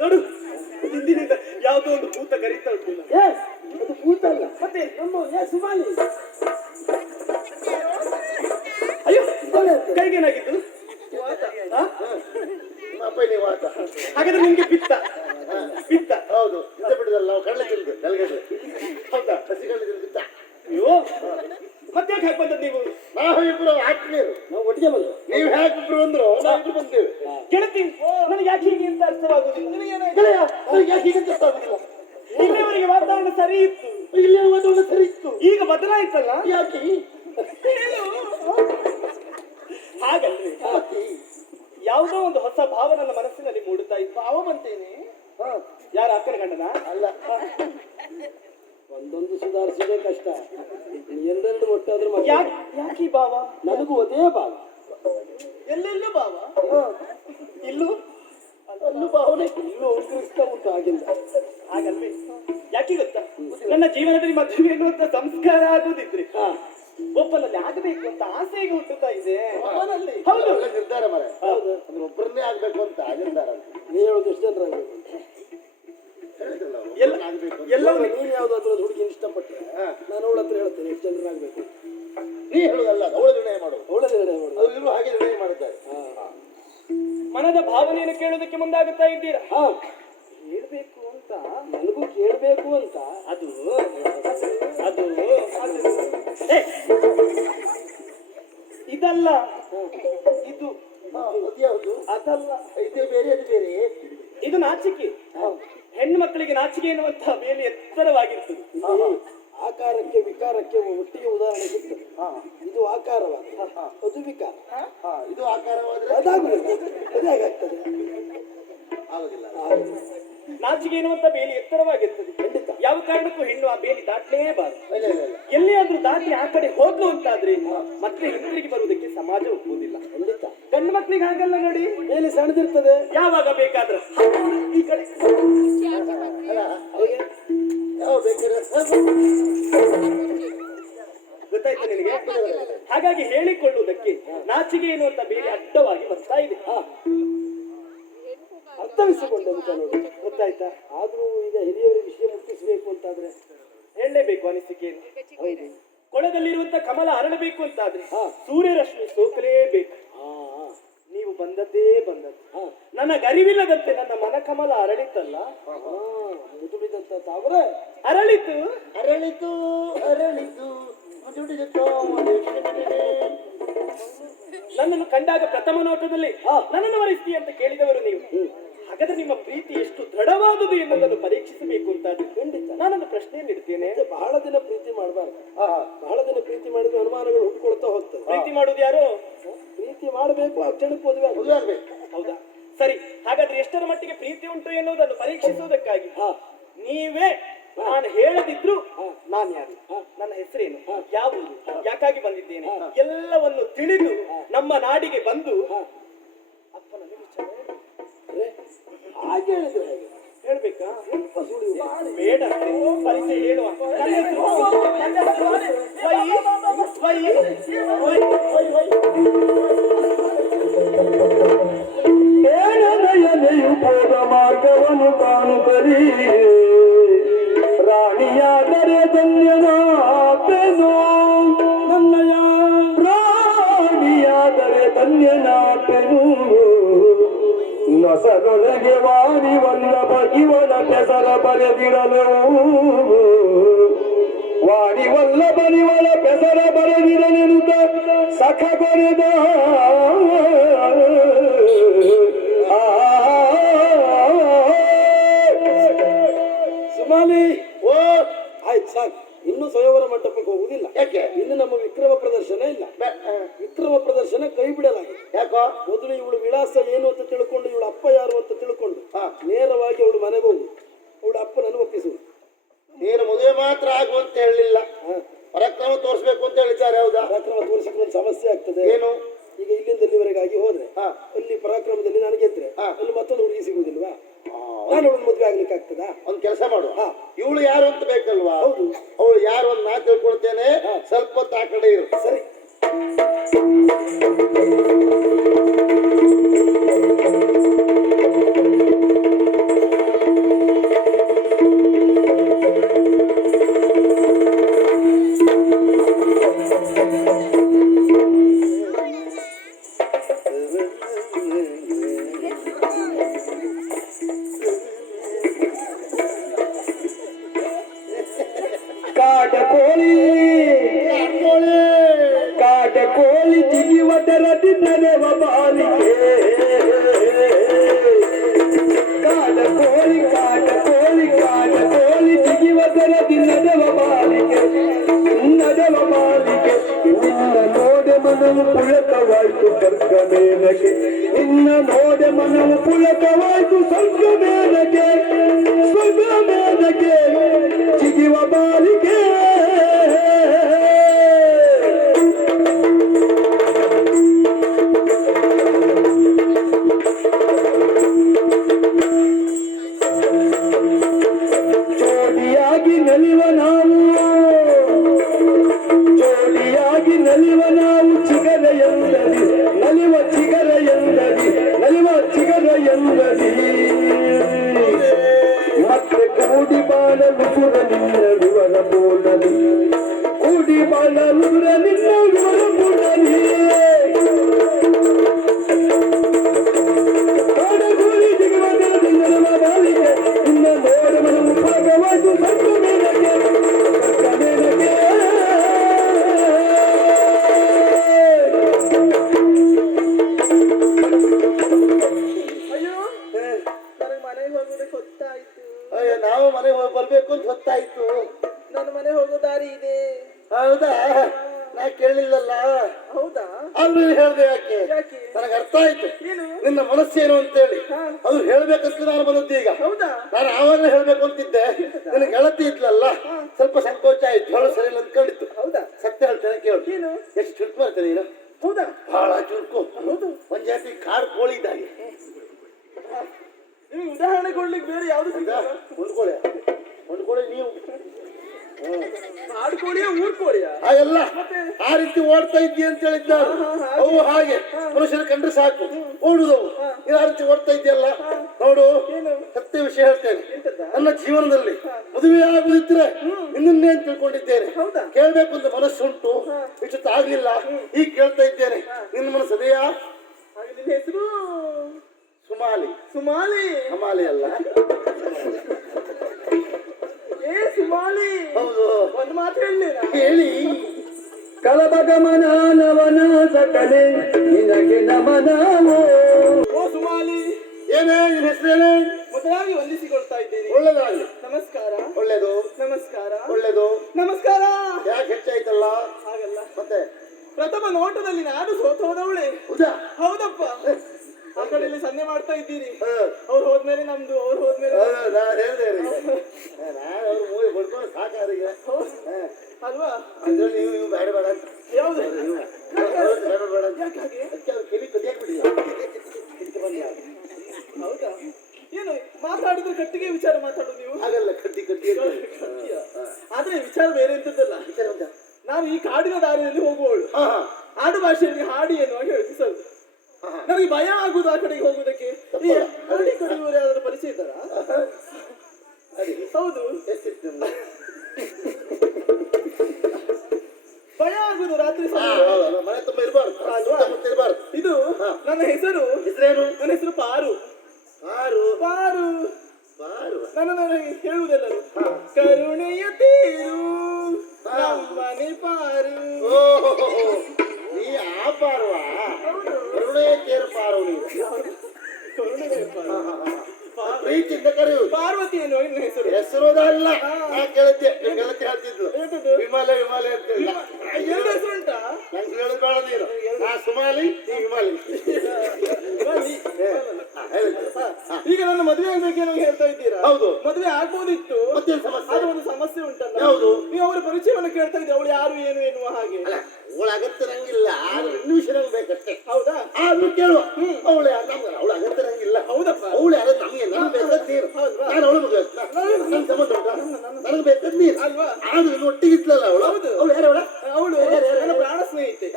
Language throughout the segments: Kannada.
ನೋಡು, ಹಿಂದಿನಿಂದ ಯಾವುದೋ ಒಂದು ಭೂತ ಕರೀತಾ ಉಂಟು. ಅದು ಭೂತ ಅಲ್ಲ, ಮತ್ತೆ ನಮ್ಮ ಸುಮಾಲಿ. ಅಯ್ಯೋ, ಕೈಗೇನಾಗಿದ್ದು? ಹಾಗಾದ್ರೆ ನಿಮ್ಗೆ ಪಿತ್ತ? ಪಿತ್ತ ಹೌದು, ಪಿತ್ತ ಬಿಡುದಲ್ಲ, ನಾವು ಕಳ್ಳೆ ತಿಂದು ನೆಲಗಡೆ. ಹೌದಾ? ಹಸಿ ಕಳ್ಳೆ ತಿಂದು ಪಿತ್ತ. ಅಯ್ಯೋ, ಮತ್ತೆ ಯಾಕೆ ಹಾಕಿ ಬಂದದ್ದು ನೀವು? ನಾವು ಇಬ್ರು ಆತ್ಮೀಯರು, ನಾವು ಒಟ್ಟಿಗೆ ಬಂದು. ನೀವು ಹೇಗಿಬ್ರು ಅಂದ್ರು ನಾವಿಬ್ರು ಬಂದೇವೆ. ಗೆಳತಿ, ನನಗೆ ಯಾಕೆ ಹೀಗೆ ಅಂತ ಅರ್ಥವಾಗುದಿಲ್ಲ. ಯಾಕೆ ಹೀಗಂತ ಗೊತ್ತಾಗುದಿಲ್ಲ. ಇಲ್ಲಿಯವರೆಗೆ ವಾತಾವರಣ ಸರಿ ಇತ್ತು, ಇಲ್ಲಿ ವಾತಾವರಣ ಸರಿ ಇತ್ತು, ಈಗ ಬದಲಾಯ್ತಲ್ಲ. ಯಾಕೆ? ಹಾಗಲ್ರಿ, ಯಾವುದೋ ಒಂದು ಹೊಸ ಭಾವ ನನ್ನ ಮನಸ್ಸಿನಲ್ಲಿ ಮೂಡುತ್ತಾ ಇತ್ತು. ಭಾವ ಬಂತೇನೆ. ಯಾರ ಅಕ್ಕನ ಗಂಡನ? ಅಲ್ಲ, ಒಂದೊಂದು ಸುಧಾರಿಸೋದೇ ಕಷ್ಟ. ಎರಡೆರಡು ಒಟ್ಟಾದ್ರೂ ಯಾಕೆ ಈ ಭಾವ? ನನಗೂ ಅದೇ ಭಾವ. ಎಲ್ಲೆಲ್ಲೂ ಭಾವ. ಇಲ್ಲೂ ಅಲ್ಲೂ ಭಾವನೆ, ಇಲ್ಲೂ ಉಂಟು ಉಂಟು ಆಗಿಂದ. ಹಾಗಲ್ರಿ, ಯಾಕೆ ಗೊತ್ತಾ, ನನ್ನ ಜೀವನದಲ್ಲಿ ಮದುವೆ ಎನ್ನುವಂತ ಸಂಸ್ಕಾರ ಆಗುದಿದ್ರೆ ಒಬ್ಬನಲ್ಲಿ ಆಗಬೇಕು ಅಂತ ಆಸೆ ಈಗ ಹುಟ್ಟುತ್ತಾ ಇದೆ. ಹೌದು, ನಿರ್ಧಾರ ಮರ. ಅಂದ್ರೆ ಒಬ್ಬರನ್ನೇ ಆಗ್ಬೇಕು ಅಂತ ನಿರ್ಧಾರ. ನೀ ಹೇಳೋದು ಎಷ್ಟು ಜನರಾಗಬೇಕು ಅಂತ ಎಲ್ಲವೂ ನೀನು ಯಾವ್ದಾದ್ರು ಹುಡುಗಿ ಇಷ್ಟಪಟ್ಟರೆ ನಾನು ಅವಳ ಹತ್ರ ಹೇಳ್ತೇನೆ ಎಷ್ಟು ಜನರಾಗಬೇಕು. ನೀ ಹೇಳುದಲ್ಲ, ಅವಳ ನಿರ್ಣಯ ಮಾಡೋದು. ಅವಳ ನಿರ್ಣಯ ಮಾಡೋದು. ಅವ್ರು ಇವರು ಹಾಗೆ ನಿರ್ಣಯ ಮಾಡಿದ್ದಾರೆ. ಮನದ ಭಾವನೆಯನ್ನು ಕೇಳೋದಕ್ಕೆ ಮುಂದಾಗುತ್ತಾ ಇದ್ದೀರಾ? ಹೇಳ್ಬೇಕು ಅಂತ ನನಗೂ ಕೇಳಬೇಕು ಅಂತ. ಅದು ಅದು ಇದಲ್ಲ, ಇದು ಯಾವುದು? ಅದಲ್ಲ, ಇದೇ ಬೇರೆ, ಅದು ಬೇರೆ. ಇದು ನಾಚಿಕೆ. ಹೆಣ್ಣು ಮಕ್ಕಳಿಗೆ ನಾಚಿಕೆ ಎನ್ನುವಂತಹ ಬೇಲಿ ಎತ್ತರವಾಗಿರ್ತದೆ. ಆಕಾರಕ್ಕೆ ವಿಕಾರಕ್ಕೆ ಒಟ್ಟಿಗೆ ಉದಾಹರಣೆ ಸಿಗ್ತದೆ. ಇದು ಆಕಾರವಾದ, ಅದು ವಿಕಾರ. ಇದು ಆಕಾರವಾದ್ರೆ ಅದಾಗುದಿಲ್ಲ, ಅದೇ ಹೇಗಾಗ್ತದೆ? ಆಗುದಿಲ್ಲ. ನಾಚಿಕೆ ಎನ್ನುವಂತ ಬೇಲಿ ಎತ್ತರವಾಗಿರ್ತದೆ. ಖಂಡಿತ ಯಾವ ಕಾರಣಕ್ಕೂ ಹೆಣ್ಣು ಆ ಬೇಲಿ ದಾಟಲೇಬಾರದು. ಎಲ್ಲಿಯಾದ್ರೂ ದಾಟಿ ಆ ಕಡೆ ಹೋದ್ಲು ಅಂತಾದ್ರೆ ಮತ್ತೆ ಹಿಂದಿರುಗಿ ಬರುವುದಕ್ಕೆ ಸಮಾಜ ಒಪ್ಪುವುದಿಲ್ಲ. ಖಂಡಿತ ಗಂಡು ಮಕ್ಕಳಿಗೆ ಹಾಗಲ್ಲ ನೋಡಿ, ಬೇಲಿ ಸಣ್ಣದಿರ್ತದೆ. ಯಾವಾಗ ಬೇಕಾದ್ರೆ ಈ ಕಡೆ ಯಾವ ಬೇಕಾದ್ರೆ ಗೊತ್ತಾಯ್ತಾ ನಿನಗೆ? ಹಾಗಾಗಿ ಹೇಳಿಕೊಳ್ಳುವುದಕ್ಕೆ ನಾಚಿಕೆ ಎನ್ನುವಂತ ಬೇಲಿ ಅಡ್ಡವಾಗಿ ಬರ್ತಾ ಇದೆ. ಅರ್ಥವಿಸಿಕೊಂಡೆ ಅಂತ ನೋಡಿ, ಗೊತ್ತಾಯ್ತಾ? ಆದ್ರೂ ಈಗ ಹಿರಿಯವರ ವಿಷಯ ಮುಟ್ಟಿಸಬೇಕು ಅಂತಾದ್ರೆ ಹೇಳಲೇಬೇಕು ಅನಿಸಿಕೆಯನ್ನು. ಕೊಳದಲ್ಲಿರುವಂತ ಕಮಲ ಅರಳಬೇಕು ಅಂತಾದ್ರೆ ಸೂರ್ಯರಶ್ಮಿ ಸೋಕಲೇಬೇಕು. ನೀವು ಬಂದದ್ದೇ ಬಂದದ್ದು. ನನ್ನ ಗರಿವಿಲ್ಲದಂತೆ ನನ್ನ ಮನಕಮಲ ಅರಳಿತಲ್ಲ, ಮುದುಡಿದಂತ ತಾವರೆ ಅರಳಿತು ಅರಳಿತು ಅರಳಿತು. ನನ್ನನ್ನು ಕಂಡಾಗ ಪ್ರಥಮ ನೋಟದಲ್ಲಿ ನನ್ನನ್ನು ವರಿಸ್ತಿ ಅಂತ ಕೇಳಿದವರು ನೀವು. ಹಾಗಾದ್ರೆ ನಿಮ್ಮ ಪ್ರೀತಿ ಎಷ್ಟು ದೃಢವಾದುದು ಎನ್ನುವುದನ್ನು ಪರೀಕ್ಷಿಸಬೇಕು ಅಂತಾದ್ರೆ ಖಂಡಿತ ನಾನೊಂದು ಪ್ರಶ್ನೆಯನ್ನು ಇಡ್ತೇನೆ. ಬಹಳ ದಿನ ಪ್ರೀತಿ ಮಾಡಬಾರ್ದು. ಬಹಳ ದಿನ ಪ್ರೀತಿ ಮಾಡಿದ್ರೆ ಅನುಮಾನಗಳು ಹುಟ್ಟುಕೊಳ್ತಾ ಹೋಗ್ತದೆ. ಪ್ರೀತಿ ಮಾಡುವುದು ಯಾರು? ಪ್ರೀತಿ ಮಾಡಬೇಕು, ಆ ಕ್ಷಣಕ್ಕೆ ಮದುವೆ ಆಗಬೇಕು. ಹೌದಾ? ಸರಿ, ಹಾಗಾದ್ರೆ ಎಷ್ಟರ ಮಟ್ಟಿಗೆ ಪ್ರೀತಿ ಉಂಟು ಎನ್ನುವುದನ್ನು ಪರೀಕ್ಷಿಸುವುದಕ್ಕಾಗಿ ನೀವೇ ನಾನು ಹೇಳದಿದ್ರು ನಾನು ಯಾರು, ನನ್ನ ಹೆಸರೇನು, ಯಾವುದು, ಯಾಕಾಗಿ ಬಂದಿದ್ದೇನೆ ಎಲ್ಲವನ್ನು ತಿಳಿದು ನಮ್ಮ ನಾಡಿಗೆ ಬಂದು ಅಪ್ಪನಲ್ಲಿ ವಿಚಾರ ಹಾಗೆ ಹೇಳಿದ್ರೆ ಹೇಳ್ಬೇಕಾ? ಬೇಡ, ಪರಿಚಯ ಹೇಳುವ. ನಯನೆಯು ಹೋದ ಮಾರ್ಗವನ್ನು ಕಾಣುತ್ತಲೀ ರಾಣಿಯಾದರೆ ಧನ್ಯನಾಪೆನು, ನನ್ನಯ ರಾಣಿಯಾದರೆ ಧನ್ಯನಾಪೆನು. ನೊಸದೊಳಗೆ ವಾರಿ ವಲ್ಲಭ ಇವನ ಹೆಸರ ಬರೆದಿರಲು, ವಾರಿ ವಲ್ಲಭನಿವಳ ಹೆಸರ ಬರೆದಿರಲೆನುತ ಸಖ ಕೊರೆದ. ಸುಮಾಲಿ ಆಯ್ತು ಸಾಕು, ಇನ್ನು ಸ್ವಯಂವರ ಮಂಟಪಕ್ಕೆ ಹೋಗುದಿಲ್ಲ. ಯಾಕೆ? ಇನ್ನು ನಮ್ಮ ವಿಕ್ರಮ ಪ್ರದರ್ಶನ ಇಲ್ಲ. ವಿಕ್ರಮ ಪ್ರದರ್ಶನ ಕೈ ಬಿಡಲಾಗಿದೆ. ಯಾಕೋ? ಮೊದಲು ಇವಳು ವಿಳಾಸ ಏನು ಅಂತ ತಿಳ್ಕೊಂಡು, ಇವಳ ಅಪ್ಪ ಯಾರು ಅಂತ ತಿಳ್ಕೊಂಡು ನೇರವಾಗಿ ಅವಳು ಮನೆಗೆ ಹೋಗುದು, ಅವಳ ಅಪ್ಪನನ್ನು ಒಪ್ಪಿಸುವುದು. ನೀನು ಮದುವೆ ಮಾತ್ರ ಆಗುವಂತ ಹೇಳಲಿಲ್ಲ, ಪರಾಕ್ರಮ ತೋರಿಸ್ಬೇಕು ಅಂತ ಹೇಳಿದ್ದಾರೆ. ಹೌದಾ? ಪರಾಕ್ರಮ ತೋರಿಸಿದ್ರೆ ಒಂದು ಸಮಸ್ಯೆ ಆಗ್ತದೆ. ಏನು? ಈಗ ಇಲ್ಲಿಂದ ಇಲ್ಲಿವರೆಗಾಗಿ ಹೋದ್ರೆ ಅಲ್ಲಿ ಪರಾಕ್ರಮದಲ್ಲಿ ನಾನು ಗೆದ್ರೆ ಅಲ್ಲಿ ಮತ್ತೊಂದು ಹುಡುಗಿ ಸಿಗುವುದಿಲ್ವಾ? ನಾನು ಅವಳು ಮದುವೆ ಆಗ್ಲಿಕ್ಕೆ ಆಗ್ತದಾ? ಒಂದ್ ಕೆಲಸ ಮಾಡು, ಇವಳು ಯಾರು ಅಂತ ಬೇಕಲ್ವಾ? ಹೌದು, ಅವಳು ಯಾರು ಅಂತ ನಾ ತಿಳ್ಕೊಳ್ತೇನೆ. ಸ್ವಲ್ಪ ಹೊತ್ತು ಆ ಕಡೆ ಇರು. ಸರಿ. ಪುಳಕವಾಯಿತು ಸ್ವರ್ಗ ಮೇಲಕ್ಕೆ ನಿನ್ನ ನೋಡೆ ಮನವು ಪುಳಕವಾಯಿತು ಸ್ವರ್ಗ ಮೇಲಕ್ಕೆ ಜಿಗಿವ ಬಾಲಿಗೆ ಜೋಡಿಯಾಗಿ ನಲಿವ ನಾವು ಚಿಗರ ಎಂದರಿ ನಲಿವ ಚಿಗರ ಎಂದರಿ ಮತ್ತೆ ಕೂಡಿ ಬಾಳಲು ಸುರ ನಿನ್ನ ವಿವರ ಬೋಳಲಿ ಕೂಡಿ ಬಾಳಲು ಸುರ ನಿನ್ನ ವಿವರ ಬೋಳಲಿ ಕಾಡಗೋಳಿ ಜಿಗುವದ ದಿನದ ಬಾಲಿಗೆ ನಿನ್ನ ನೋಡ ಮನವು ಭಾಗವಾದು ಸರ್ವ ಮೇಲಕ್ಕೆ ಅಯ್ಯೋ ನಾವು ಮನೆ ಬರ್ಬೇಕು ಅಂತ ಹೊತ್ತಾಯ್ತು. ನನ್ನ ಮನೆ ಹೋಗೋ ದಾರಿ ಇದೆ. ಹೌದಾ? ನಾ ಕೇಳಿಲ್ಲಲ್ಲ. ಹೌದಾ? ಆದ್ರೂ ಹೇಳ್ದೆ ಯಾಕೆ? ನನಗೆ ಅರ್ಥ ಆಯ್ತು ನಿನ್ನ ಮನಸ್ಸೇನು ಅಂತೇಳಿ. ಅದು ಹೇಳ್ಬೇಕಂತ ನಾನು ಬಂದದ್ದು ಈಗ. ಹೌದಾ? ನಾನು ಆವಾಗಲೇ ಹೇಳ್ಬೇಕು ಅಂತಿದ್ದೆ. ನಿನ್ನ ಗೆಳತಿ ಇದ್ಲಲ್ಲ, ಸ್ವಲ್ಪ ಸಂಕೋಚ ಆಯ್ತು, ಹೇಳು ಸರಿ ಅಂದ್ಕೊಂಡಿತ್ತು. ಹೌದಾ? ಸತ್ಯ ಹೇಳ್ತೇನೆ ಕೇಳು. ಎಷ್ಟು ಚುರುಕು ಮಾಡ್ತೇನೆ ನೀನು. ಹೌದಾ? ಬಹಳ ಚುರುಕು. ಒಂದ್ ಜಾತಿ ಕಾಡು ಕೋಳಿ ಇದ್ದಾಗೆ. ನಿಮ್ಗೆ ಉದಾಹರಣೆ ಕೊಡ್ಲಿಕ್ಕೆ ಬೇರೆ ಯಾವ್ದು ಹೊಂದ್ಕೊಳ್ಳಿ ನೀವು. ಕಾಡು ಕೋಳಿಯ ಊರ್ ಕೋಳಿಯ ಹಾಗೆಲ್ಲ ಆ ರೀತಿ ಓಡ್ತಾ ಇದ್ದಿ ಅಂತ ಹೇಳಿದ್ದ. ಅವು ಹಾಗೆ ಮನುಷ್ಯನ ಕಂಡ್ರೆ ಸಾಕು ಓಡುದವು. ನೀನು ಆ ರೀತಿ ಓಡ್ತಾ ಇದ್ದೀಯಲ್ಲ ನೋಡು. ಸತ್ಯ ವಿಷಯ ಹೇಳ್ತೇನೆ. ನನ್ನ ಜೀವನದಲ್ಲಿ ಮದುವೆ ಆಗುದಿದ್ರೆ ನಿನ್ನೇ ಅಂತ ತಿಳ್ಕೊಂಡಿದ್ದೇನೆ. ಕೇಳ್ಬೇಕು ಅಂತ ಮನಸ್ಸುಂಟು, ಇಷ್ಟು ಆಗ್ಲಿಲ್ಲ. ಈಗ ಕೇಳ್ತಾ ಇದ್ದೇನೆ. ನಿನ್ನ ಮನಸ್ಸು ಅದೇಯಾ? ನಿನ್ನ ಹೆಸರು ಸುಮಾಲಿ. ಸುಮಾಲಿ? ಹಮಾಲಿ ಅಲ್ಲ. ಸುಮಾಲಿ. ಹೌದು. ಒಂದು ಮಾತು ಹೇಳಿ. ಕಲಬಗಮನವನ ಸಕಲೆ ನಿನಗೆ ನಮನವೋ. ಓ ಸುಮಾಲಿ, ಏನೇ ನಿನ್ನ ಹೆಸರೇನೇ? ಮೊದಲಾಗಿ ವಂದಿಸಿಕೊಳ್ತಾ ಇದ್ದೇನೆ. ಒಳ್ಳೆದಾಗಲಿ. ನಮಸ್ಕಾರ. ಒಳ್ಳೇದು. ನಮಸ್ಕಾರ. ಒಳ್ಳೇದು. ನಮಸ್ಕಾರ. ಯಾಕೆ ಹೆಚ್ಚಾಯ್ತಲ್ಲ? ಹಾಗಲ್ಲ, ಮತ್ತೆ ಪ್ರಥಮ ನೋಟದಲ್ಲಿ ನಾನು ಸೋತೋದವಳೆ. ಹೌದಾ? ಹೌದಪ್ಪ. ಆ ಕಡೆಯಲ್ಲಿ ಸನ್ನೆ ಮಾಡ್ತಾ ಇದ್ದೀರಿ. ಅವ್ರು ಹೋದ್ಮೇಲೆ ನಮ್ದು, ಅವ್ರು ಹೋದ್ಮೇಲೆ ನಾನು ಹೇಳಿದೆ ನಾನು ಅವ್ರು ಮೂವಿ ಬಡ್ಕೊಂಡು ಸಾಕಾರಿಗೆ ಅಲ್ವಾ? ಅದ್ರಲ್ಲಿ ನೀವು ಬೇಡ ಬೇಡ ಅಂತ. ಯಾವ್ದು? ಬೇಡ ಬೇಡ ಅಂತ. ಯಾಕೆ ಹಾಗೆ? ಅದಕ್ಕೆ ಅವ್ರು ಕಿವಿ ಕದಿಯಾಕ್ ಬಿಡಿ. ಹೌದಾ? ಏನು ಮಾತಾಡಿದ್ರೆ ಕಟ್ಟಿಗೆ ವಿಚಾರ ಮಾತಾಡೋದು ನೀವು? ಹಾಗಲ್ಲ, ಕಡ್ಡಿ ಕಡ್ಡಿ ಅಂತ. ಆದ್ರೆ ವಿಚಾರ ಬೇರೆ ಎಂತದ್ದಲ್ಲ. ವಿಚಾರ ಉಂಟಾ? ನಾನು ಈ ಕಾಡಿನ ದಾರಿಯಲ್ಲಿ ಹೋಗುವವಳು. ಆಡು ಭಾಷೆಯಲ್ಲಿ ಹಾಡಿ ಎನ್ನುವಾಗ ಹೇಳಿಸೋದು. ನನಗೆ ಭಯ ಆಗುದು ಆ ಕಡೆಗೆ ಹೋಗುದಕ್ಕೆ. ಈ ಹಾಡಿ ಕಡೆಯವರು ಯಾವ್ದಾದ್ರು ಪರಿಚಯ ಇದ್ದಾರಾ? ಹೌದು. ಭಯ ಆಗುದು ರಾತ್ರಿ ಮನೆ ತುಂಬ ಇರಬಾರ್ದು. ಇದು ನನ್ನ ಹೆಸರು. ಹೆಸರೇನು? ನನ್ನ ಹೆಸರು ಪಾರು. ಪಾರು? ಪಾರು. ಪಾರು ನನ್ನ ಹೇಳುವುದೆಲ್ಲರು ಕರುಣೆಯ ತೀರು ನಮ್ಮನೆ ಪಾರು. ನೀ ಆ ಪಾರ್ವಾ? ಕರುಣೆಯ ತೇರು ಪಾರು. ನೀವು ಪ್ರೀತಿಯಿಂದ ಕರೆಯುವುದು ಪಾರ್ವತಿ ಎನ್ನುವ ನನ್ನ ಹೆಸರು. ಹೆಸರುದಲ್ಲ, ನಾ ಕೇಳಿದ್ದೆ. ಗೆಳತಿ ಹೇಳ್ತಿದ್ಲು ವಿಮಾಲೆ ವಿಮಾಲೆ ಅಂತ. ಎರಡು ಹೆಸರು ಉಂಟಾ? ನಂಗೆ ಹೇಳುದು ಬೇಡ ನೀನು. ನಾ ಸುಮಾಲಿ, ನೀ ವಿಮಾಲಿ. ಈಗ ನನ್ನ ಮದುವೆ ಆಗ್ಬೇಕೇನೋ ಹೇಳ್ತಾ ಇದ್ದೀರಾ? ಹೌದು. ಮದುವೆ ಆಗ್ಬೋದಿತ್ತು. ಮತ್ತೇನು ಸಮಸ್ಯೆ? ಅದು ಒಂದು ಸಮಸ್ಯೆ ಉಂಟಲ್ಲ. ಹೌದು. ನೀವು ಅವರ ಪರಿಚಯವನ್ನು ಕೇಳ್ತಾ ಇದ್ದೆ. ಅವಳು ಯಾರು ಏನು ಎನ್ನುವ ಹಾಗೆ. ಅವಳ ಅಗತ್ಯ ನಂಗಿಲ್ಲ, ನಿಮಿಷ ನಂಗೆ ಬೇಕಷ್ಟೇ. ಹೌದಾ? ಆದ್ರೂ ಕೇಳುವ. ಅವಳು ಅವಳ ಅಗತ್ಯ ನಂಗಿಲ್ಲ. ಹೌದಪ್ಪ. ಅವಳು ಯಾರು ನಮ್ಗೆ? ನನಗೆ ಬೇಕಾದ ನೀರು. ನಾನು ಅವಳು ಮಗ. ನನ್ನ ಸಂಬಂಧ ಉಂಟಾ? ನನಗೆ ಬೇಕಾದ ನೀರು ಅಲ್ವಾ? ಆದ್ರೂ ಇನ್ನು ಒಟ್ಟಿಗಿತ್ತಲ್ಲ ಅವಳು. ಅವಳು ಯಾರು? ಅವಳು ನನ್ನ ಪ್ರಾಣ ಸ್ನೇಹಿತೆ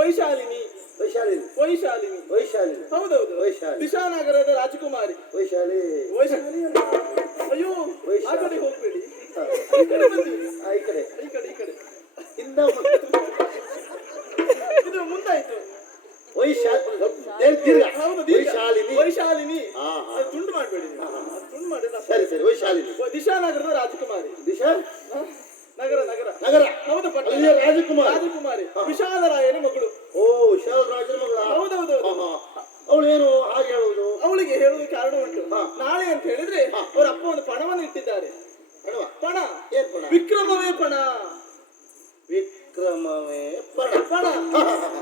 ವೈಶಾಲಿನಿ. ವೈಶಾಲಿನಿ. ವೈಶಾಲಿನಿ. ವೈಶಾಲಿನಿ. ಹೌದೌದು. ವೈಶಾಲಿ. ದಿಶಾನಗರದ ರಾಜಕುಮಾರಿ ವೈಶಾಲಿ. ವೈಶಾಲಿ. ಅಯ್ಯೋ, ಆ ಕಡೆ ಹೋಗ್ಬೇಡಿ, ಈ ಕಡೆ ಬಂದಿರಿ. ಈ ಕಡೆ ಈ ಕಡೆ ಈ ಕಡೆ ಇಂದ ಇದು ಮುಂದಾಯ್ತು. ಹೌದು. ವೈಶಾಲಿನಿ. ವೈಶಾಲಿನಿ. ತುಂಡು ಮಾಡ್ಬೇಡಿ, ತುಂಡು ಮಾಡಿ. ಸರಿ ಸರಿ. ವೈಶಾಲಿನಿ. ದಿಶಾನಗರದ ರಾಜಕುಮಾರಿ. ದಿಶಾ ನಗರ ನಗರ ನಗರ. ಹೌದು. ರಾಜಕುಮಾರಿ. ರಾಜಕುಮಾರಿ ವಿಶಾಲರಾಯನ ಮಗಳು. ಓ, ವಿಶಾಲರಾಜನ ಮಗಳ. ಹೌದೌದು. ಅವಳೇನು ಹಾಗೆ ಹೇಳುವುದು? ಅವಳಿಗೆ ಹೇಳುವ ಕಾರಣ ಉಂಟು. ನಾಳೆ ಅಂತ ಹೇಳಿದ್ರೆ ಅವರ ಅಪ್ಪ ಒಂದು ಪಣವನ್ನು ಇಟ್ಟಿದ್ದಾರೆ. ಪಣ. ಏನ್ ಪಣ? ವಿಕ್ರಮವೇ ಪಣ. ಕ್ರಮವೇ ಪಣ. ಕಣ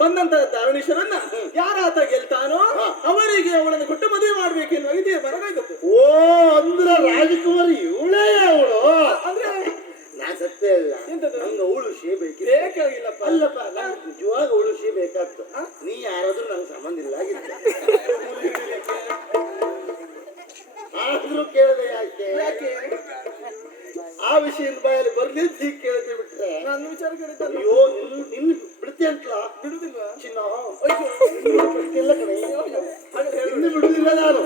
ಬಂದಂತ ದಾರುಣೀಶ್ವರನ್ನ ಯಾರಾತ ಗೆಲ್ತಾನೋ ಅವರಿಗೆ ಅವಳನ್ನು ಕೊಟ್ಟು ಮದುವೆ ಮಾಡ್ಬೇಕೆನ್ನುವ ಇದೇ ಬರಗಾಯ್ತು. ಓ ಅಂದ್ರ ರಾಜಕುಮಾರಿ ಇವಳೇ ಅವಳು. ಅಂದ್ರೆ ನಾ ಸತ್ಯ ಅಲ್ಲ, ಎಂತದು? ನಂಗೆ ಅವಳು ವಿಷಯ ಬೇಕಿತ್ತು. ಬೇಕಾಗಿಲ್ಲಪ್ಪ. ಅಲ್ಲಪ್ಪ ನಂಗೆ ನಿಜವಾಗ ಅವಳು ವಿಷಯ ಬೇಕಾಗ್ತು. ನೀ ಯಾರಾದ್ರೂ ನಂಗೆ ಸಂಬಂಧ ಇಲ್ಲ ಆಗಿತ್ತು. ಆದ್ರೂ ಕೇಳದೆ ಯಾಕೆ? ಯಾಕೆ ಆ ವಿಷಯದ ಬಾಯಲ್ಲಿ ಬರ್ಲಿ ಅಂತ ಹೀಗೆ ಕೇಳದೆ ಬಿಟ್ರೆ ನನ್ನ ವಿಚಾರ ಕೇಳಿದ್ದಲ್ಲ. ಅಯ್ಯೋ ನಿನ್ನ ಬಿಡ್ತಿ ಅಂತಲ್ಲ ಬಿಡುದಿಲ್ವಾ? ಚಿನ್ನ ಅಯ್ಯೋ. ಬಿಡ್ತಿಲ್ಲ ಕಣೆ. ಹಾಗಾದ್ರೆ ಹೇಳು. ಇನ್ನು ಬಿಡುದಿಲ್ಲ ನಾನು.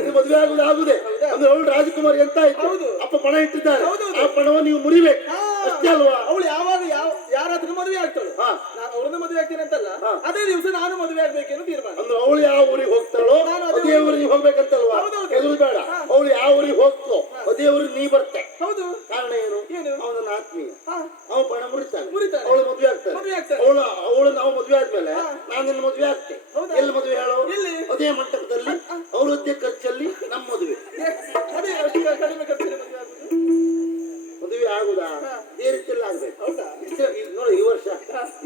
ಇದು ಮದುವೆ ಆಗುದೇ ಅಂದ್ರೆ ಅವಳು ರಾಜಕುಮಾರಿ ಅಂತ ಆಯ್ತು. ಹೌದು. ಅಪ್ಪ ಪಣ ಇಟ್ಟಿದ್ದಾರೆ. ಹೌದು. ಆ ಪಣವನ್ನು ನೀವು ಮುರಿಬೇಕು ಅಷ್ಟೇ ಅಲ್ವಾ? ಅವಳು ಯಾವಾಗ ಯಾರಾದ್ರೂ ಮದುವೆ ಆಗ್ತಾಳು, ಹಾ. ನಾನು ಅವಳನ್ನ ಮದುವೆ ಆಗ್ತೇನೆ ಅಂತಲ್ಲ, ಅದೇ ದಿವಸ ನಾನು ಮದುವೆ ಆಗ್ಬೇಕೇನೋ ತೀರ್ಮಾನ. ಅಂದ್ರೆ ಅವಳು ಯಾವ ಊರಿಗೆ ಹೋಗ್ತಾಳೋ ನಾನು ಅದೇ ಊರಿಗೆ ಹೋಗ್ಬೇಕಂತಲ್ವಾ? ಹೌದೌದು. ಎದುರು ಬೇಡ. ಅವಳು ಯಾವ ಊರಿಗೆ ಹೋಗ್ತೋ ಅದೇ ಊರಿಗೆ ನೀ ಬರ್ತೆ. ಹೌದು. ಕಾರಣ ಏನು? ಏನು? ಅವನ ಆತ್ಮೀಯ. ಹಾ. ಅವ ಪಣ ಮುರಿತಾನೆ. ಮುರಿತಾನೆ. ಅವಳು ಮದುವೆ ಆಗ್ತಾನೆ. ಮದುವೆ ಆಗ್ತಾನೆ. ಅವಳು ನಾವು ಮದುವೆ ಆದ್ಮೇಲೆ ನಾನು ನಿನ್ನ ಮದುವೆ ಆಗ್ತೆ. ಹೌದಾ? ಎಲ್ಲಿ ಮದುವೆ ಹೇಳು? ಎಲ್ಲಿ? ಅದೇ ಮಂಟಪದಲ್ಲಿ ಅವರದ್ದೇ ಖರ್ಚಲ್ಲಿ ನಮ್ಮ ಮದುವೆ. ಅದೇ ಅಷ್ಟು ಕಡಿಮೆ ಖರ್ಚಿನ ಮದುವೆ ಆಗುದು. ಮದುವೆ ಆಗುದಾ? ಇದೇ ರೀತಿಯಲ್ಲಿ ಆಗ್ಬೇಕು. ಹೌದಾ? ನೋಡಿ ಈ ವರ್ಷ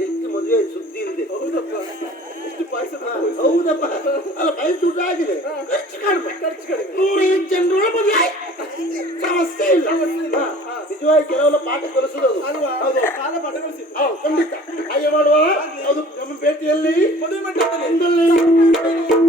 ಎಷ್ಟು ಮದುವೆ ಸುದ್ದಿ ಇದೆ. ಹೌದಪ್ಪ. ಎಷ್ಟು ಪಾಯಸ ಹೌದಪ್ಪ. ಅಲ್ಲ ಪಾಯಸ ಊಟ ಆಗಿದೆ. ಖರ್ಚು ಕಡಿಮೆ. ಖರ್ಚು ಕಡಿಮೆ. 105 ಜನರು ಮದುವೆ ಆಯ್ತು. ಸಮಸ್ಯೆ ಇಲ್ಲ. ನಿಜವಾಗಿ ಕೆಲವೆಲ್ಲ ಪಾಠ ಕಲಿಸೋದು ಅಲ್ವಾ? ಹೌದು. ಕಾಲ ಪಾಠ ಕಳಿಸಿದ್ದು. ಖಂಡಿತ ಹಾಗೆ ಮಾಡುವ. ಅದು ನಮ್ಮ ಭೇಟಿಯಲ್ಲಿ ಮದುವೆ ಮಂಟಪದಲ್ಲಿ ಒಂದಲ್ಲೇ